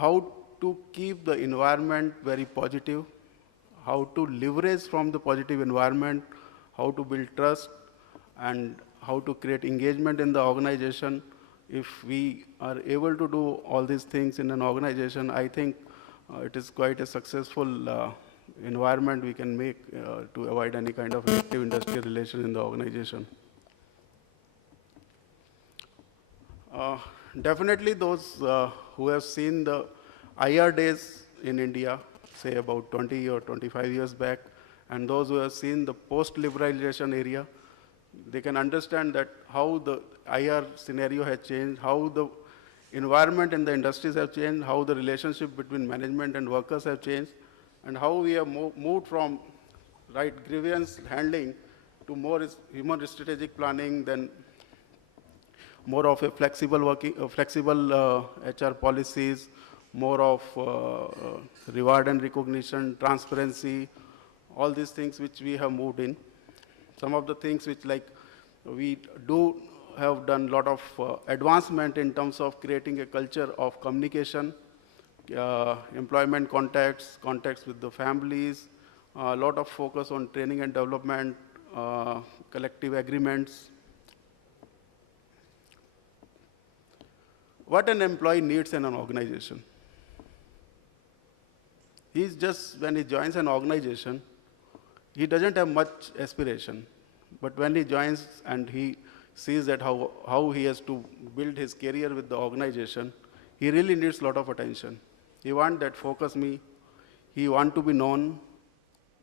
how to keep the environment very positive, how to leverage from the positive environment, how to build trust, and how to create engagement in the organization. If we are able to do all these things in an organization, I think it is quite a successful environment we can make to avoid any kind of negative industrial relation in the organization. Uh, Definitely those who have seen the IR days in India, say about 20 or 25 years back, and those who have seen the post-liberalization area, they can understand that how the IR scenario has changed, how the environment in the industries have changed, how the relationship between management and workers have changed, and how we have moved from grievance handling to more human strategic planning, then more of a flexible working, flexible HR policies, more of reward and recognition, transparency, all these things which we have moved in. Some of the things which we do have done a lot of advancement in terms of creating a culture of communication, employment contacts with the families, a lot of focus on training and development, collective agreements. What an employee needs in an organization. He's just, when he joins an organization, he doesn't have much aspiration. But when he joins and he sees that how he has to build his career with the organization, he really needs a lot of attention. He wants that focus me. He wants to be known.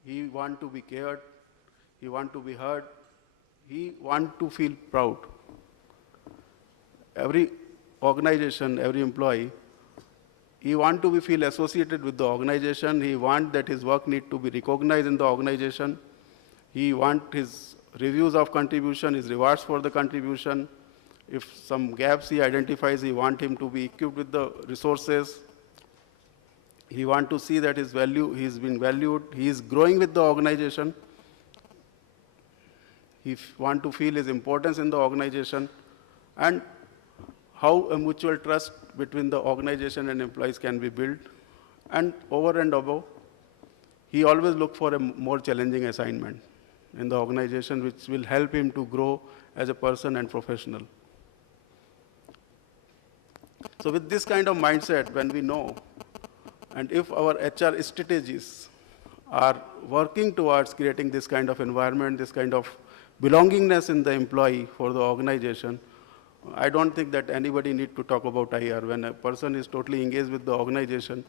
He wants to be cared. He wants to be heard. He wants to feel proud. Every organization, every employee, he wants to feel associated with the organization. He wants that his work need to be recognized in the organization. He wants his reviews of contribution, his rewards for the contribution. If some gaps he identifies, he wants him to be equipped with the resources. He wants to see that he's been valued, he is growing with the organization. He wants to feel his importance in the organization, and how a mutual trust between the organization and employees can be built. And over and above, he always looks for a more challenging assignment in the organization which will help him to grow as a person and professional. So with this kind of mindset, when we know, and if our HR strategies are working towards creating this kind of environment, this kind of belongingness in the employee for the organization, I don't think that anybody needs to talk about IR. When a person is totally engaged with the organization,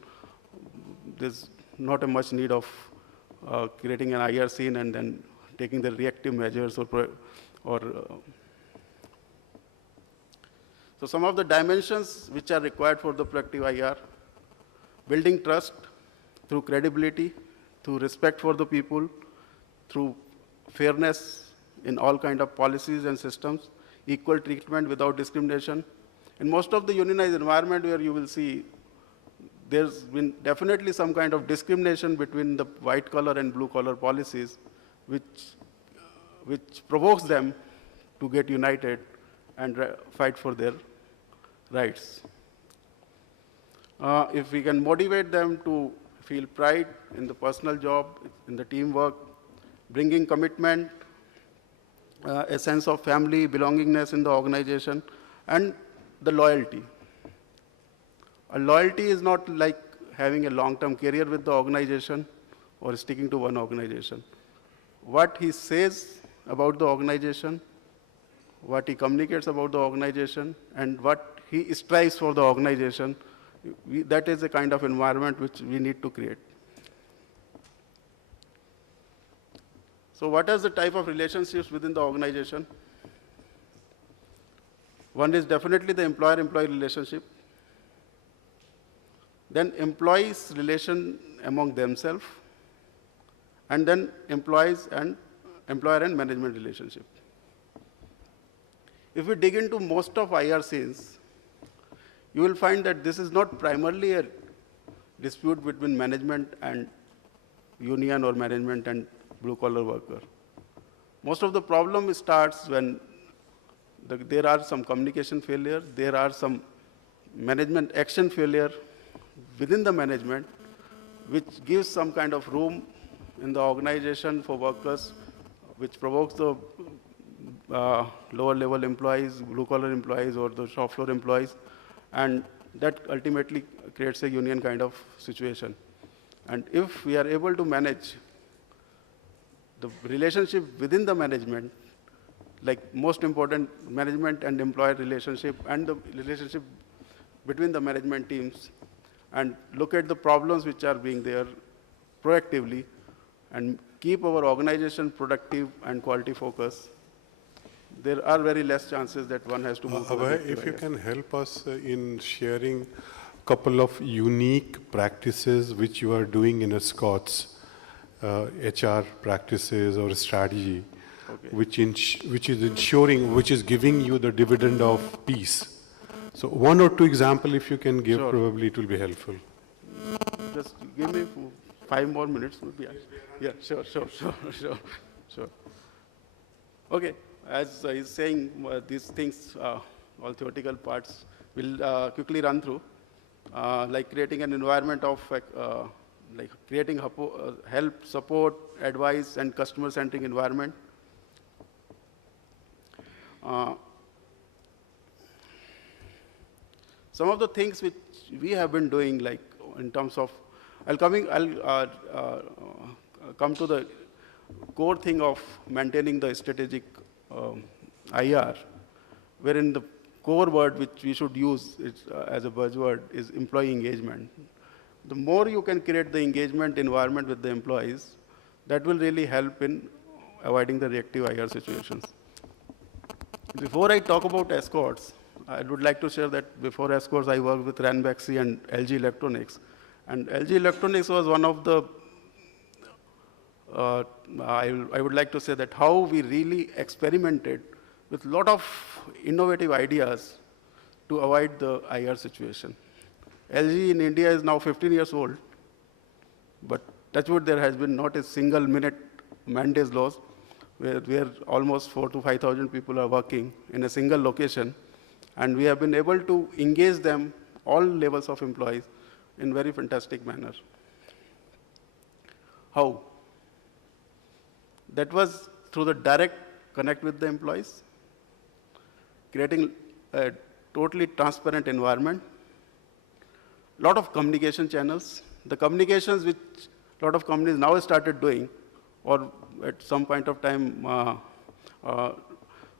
there's not a much need of creating an IR scene and then taking the reactive measures So some of the dimensions which are required for the productive IR: building trust through credibility, through respect for the people, through fairness in all kind of policies and systems, equal treatment without discrimination. In most of the unionized environment where you will see there's been definitely some kind of discrimination between the white collar and blue collar policies, which provokes them to get united and fight for their rights. If we can motivate them to feel pride in the personal job, in the teamwork, bringing commitment, a sense of family, belongingness in the organization, and the loyalty. A loyalty is not like having a long-term career with the organization or sticking to one organization. What he says about the organization, what he communicates about the organization, and what he strives for the organization, that is the kind of environment which we need to create. So what is the type of relationships within the organization? One is definitely the employer-employee relationship. Then employees' relation among themselves, and then employer and management relationship. If we dig into most of IR scenes, you will find that this is not primarily a dispute between management and union or management and blue-collar worker. Most of the problem starts when there are some communication failure, there are some management action failure, within the management, which gives some kind of room in the organization for workers, which provokes the lower level employees, blue collar employees, or the shop floor employees, and that ultimately creates a union kind of situation. And if we are able to manage the relationship within the management, like most important management and employer relationship, and the relationship between the management teams, and look at the problems which are being there proactively, and keep our organization productive and quality focus, there are very less chances that one has to move to the Abhay, reactive if you IR. can help us in sharing a couple of unique practices which you are doing in Escorts, HR practices or strategy, Okay. which is ensuring, which is giving you the dividend of peace. So one or two example, if you can give, Sure. probably it will be helpful. Just give me 5 more minutes, maybe. Yeah, sure. Okay, as I was saying, these things, all theoretical parts, we'll quickly run through, like creating an environment of, like creating help, support, advice, and customer-centric environment. Some of the things which we have been doing, like in terms of, I'll come to the core thing of maintaining the strategic IR, wherein the core word which we should use as a buzzword is employee engagement. The more you can create the engagement environment with the employees, that will really help in avoiding the reactive IR situations. Before I talk about Escorts, I would like to share that before Escorts, I worked with Ranbaxy and LG Electronics. And LG Electronics was one of the, I would like to say that how we really experimented with a lot of innovative ideas to avoid the IR situation. LG in India is now 15 years old, but touchwood, there has been not a single minute man days loss, where almost 4,000 to 5,000 people are working in a single location. And we have been able to engage them, all levels of employees, in very fantastic manner. How? That was through the direct connect with the employees, creating a totally transparent environment, lot of communication channels. The communications which a lot of companies now started doing, or at some point of time,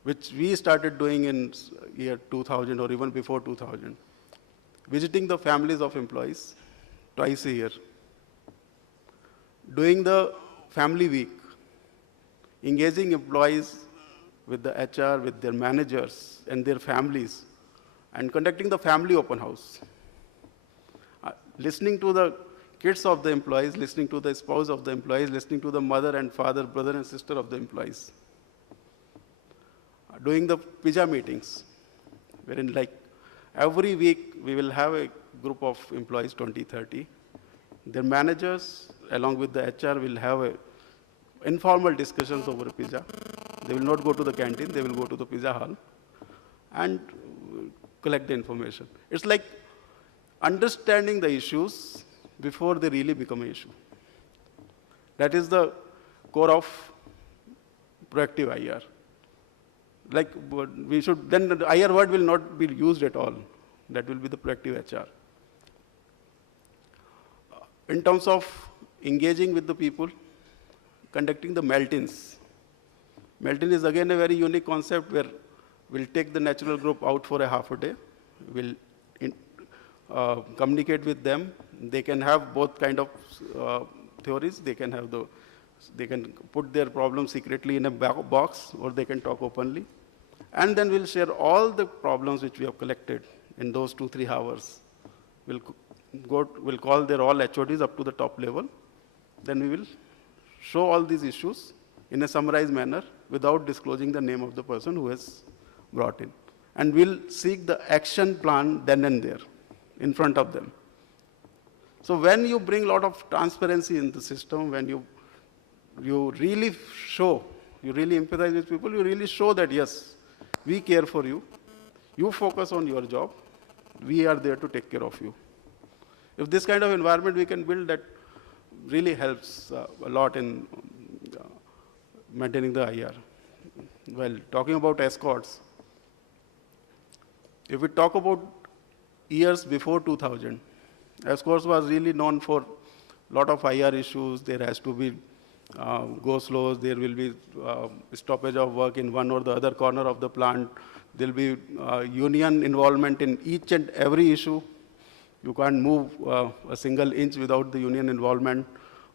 which we started doing in year 2000 or even before 2000, visiting the families of employees twice a year, doing the family week, engaging employees with the HR, with their managers and their families, and conducting the family open house, listening to the kids of the employees, listening to the spouse of the employees, listening to the mother and father, brother and sister of the employees, doing the pizza meetings, wherein like every week we will have a group of employees, 20, 30. Their managers, along with the HR, will have informal discussions over a pizza. They will not go to the canteen, they will go to the pizza hall and collect the information. It's like understanding the issues before they really become an issue. That is the core of proactive IR. Like we should, then the IR word will not be used at all. That will be the proactive HR. In terms of engaging with the people, conducting the melt-ins. Melt-in is again a very unique concept where we'll take the natural group out for a half a day. We'll communicate with them. They can have both kind of theories. They can put their problems secretly in a box, or they can talk openly. And then we'll share all the problems which we have collected in those 2-3 hours. We'll call their all HODs up to the top level. Then we will show all these issues in a summarized manner without disclosing the name of the person who has brought in. And we'll seek the action plan then and there in front of them. So when you bring a lot of transparency in the system, when you really show, you really empathize with people, you really show that, yes, we care for you. You focus on your job. We are there to take care of you. If this kind of environment we can build, that really helps a lot in maintaining the IR. Well, talking about escorts, if we talk about years before 2000, escorts was really known for a lot of IR issues. There has to be go-slows, there will be stoppage of work in one or the other corner of the plant. There will be union involvement in each and every issue. You can't move a single inch without the union involvement.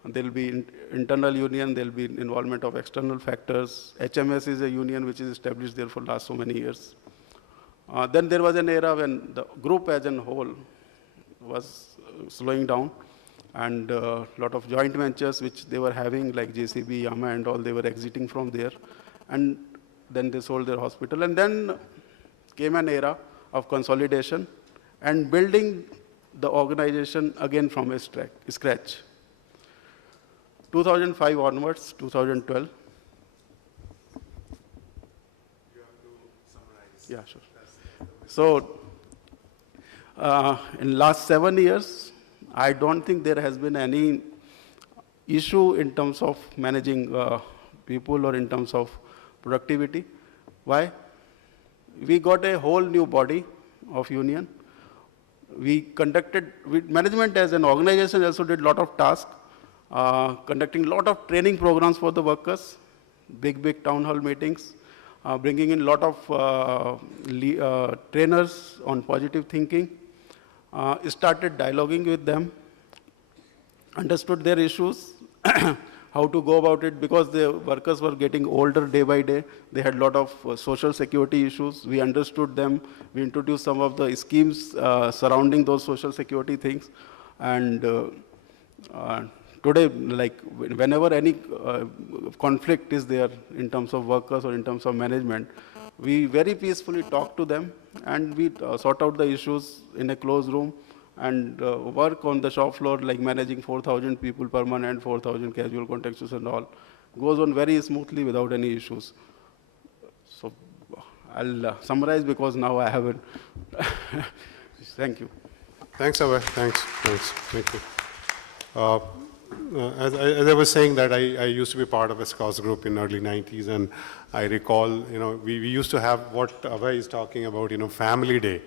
There will be internal union, there will be involvement of external factors. HMS is a union which is established there for last so many years. Then there was an era when the group as a whole was slowing down, and a lot of joint ventures which they were having, like JCB, Yama and all, they were exiting from there. And then they sold their hospital. And then came an era of consolidation and building the organization again from scratch. 2005 onwards, 2012. You have to summarize. Yeah, sure. So, in last 7 years, I don't think there has been any issue in terms of managing people or in terms of productivity. Why? We got a whole new body of union. Management as an organization also did a lot of tasks, conducting a lot of training programs for the workers, big town hall meetings, bringing in a lot of trainers on positive thinking, started dialoguing with them, understood their issues, how to go about it, because the workers were getting older day by day. They had a lot of social security issues. We understood them. We introduced some of the schemes surrounding those social security things. And today, like whenever any conflict is there in terms of workers or in terms of management, we very peacefully talk to them, and we sort out the issues in a closed room and work on the shop floor, like managing 4,000 people permanent, 4,000 casual contractors and all. Goes on very smoothly without any issues. So I'll summarize because now I haven't. Thank you. Thanks, Abhay. Thanks. Thank you. As I was saying that I used to be part of a SCOS group in early 90s, and I recall, we used to have what Abhay is talking about, family day,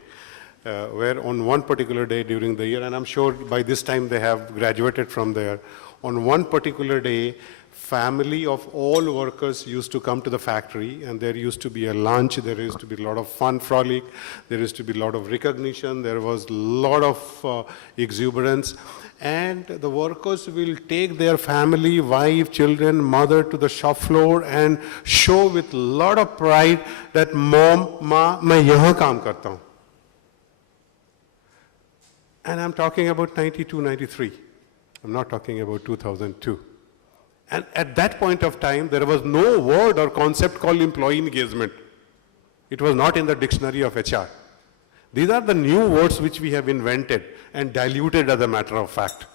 where on one particular day during the year, and I'm sure by this time they have graduated from there, on one particular day, family of all workers used to come to the factory, and there used to be a lunch, there used to be a lot of fun frolic, there used to be a lot of recognition, there was a lot of exuberance, and the workers will take their family, wife, children, mother to the shop floor and show with a lot of pride that mom, ma, main yahan kaam karta hu. And I'm talking about 92, 93. I'm not talking about 2002. And at that point of time, there was no word or concept called employee engagement. It was not in the dictionary of HR. These are the new words which we have invented and diluted as a matter of fact.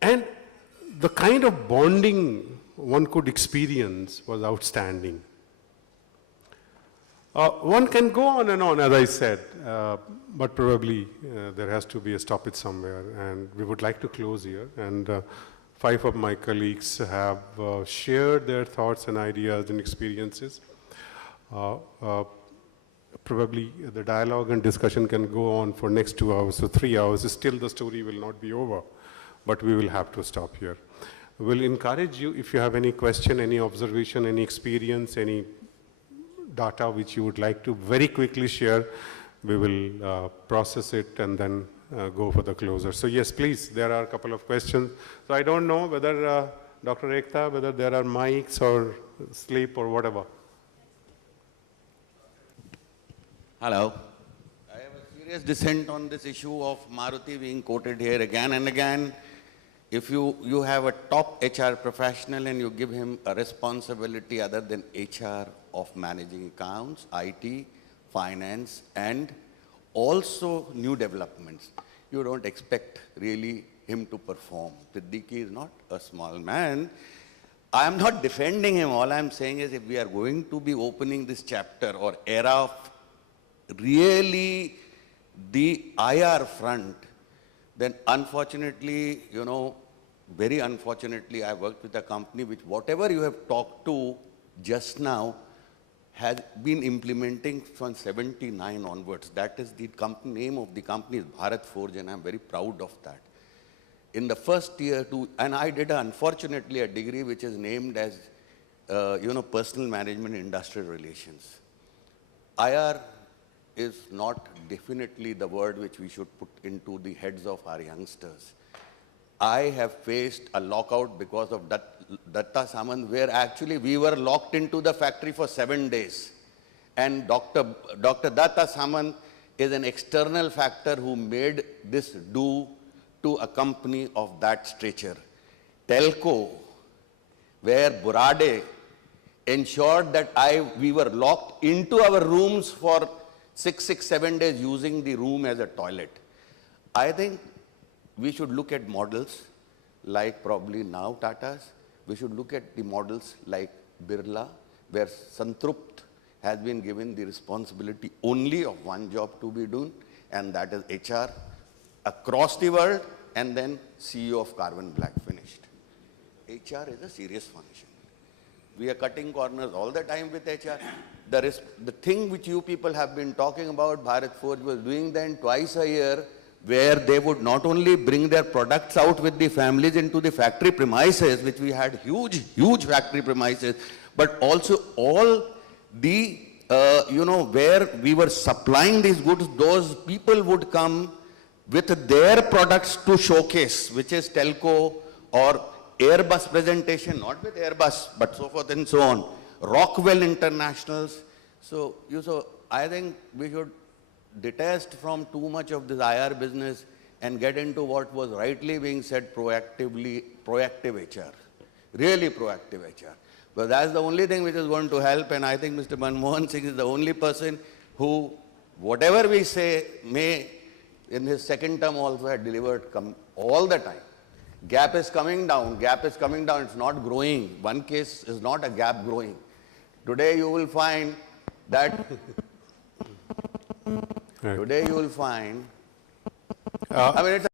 And the kind of bonding one could experience was outstanding. One can go on and on, as I said, but probably there has to be a stoppage somewhere, and we would like to close here. And 5 of my colleagues have shared their thoughts and ideas and experiences. Probably the dialogue and discussion can go on for next 2 hours or 3 hours. Still the story will not be over, but we will have to stop here. We'll encourage you, if you have any question, any observation, any experience, any data which you would like to very quickly share, we will process it and then go for the closer. So yes, please, there are a couple of questions. So I don't know whether, Dr. Ekta, whether there are mics or sleep or whatever. Hello. I have a serious dissent on this issue of Maruti being quoted here again and again. If you have a top HR professional and you give him a responsibility other than HR of managing accounts, IT, finance, and also new developments, you don't expect really him to perform. Siddiqui is not a small man. I am not defending him. All I am saying is if we are going to be opening this chapter or era of really the IR front, then unfortunately, very unfortunately, I worked with a company which whatever you have talked to just now has been implementing from 79 onwards. That is the name of the company is Bharat Forge, and I'm very proud of that. In the first year, and I did unfortunately a degree which is named as, personal management industrial relations. IR is not definitely the word which we should put into the heads of our youngsters. I have faced a lockout because of Datta Samant, where actually we were locked into the factory for 7 days. And Dr. Datta Samant is an external factor who made this do to a company of that stature. Telco, where Burade ensured that we were locked into our rooms for 7 days using the room as a toilet. I think we should look at models like probably now Tata's. We should look at the models like Birla, where Santrupt has been given the responsibility only of one job to be done, and that is HR across the world, and then CEO of Carbon Black Finished. HR is a serious function. We are cutting corners all the time with HR. The thing which you people have been talking about, Bharat Forge was doing then twice a year, where they would not only bring their products out with the families into the factory premises, which we had huge factory premises, but also all the, where we were supplying these goods, those people would come with their products to showcase, which is Telco or Airbus presentation, not with Airbus, but so forth and so on. Rockwell Internationals. So I think we should detest from too much of this IR business and get into what was rightly being said, proactive HR. Really proactive HR. But that's the only thing which is going to help, and I think Mr. Manmohan Singh is the only person who, whatever we say, may in his second term also had delivered all the time. Gap is coming down, it's not growing. One case is not a gap growing. Today you will find that, Right. today you will find, Uh, I mean, it's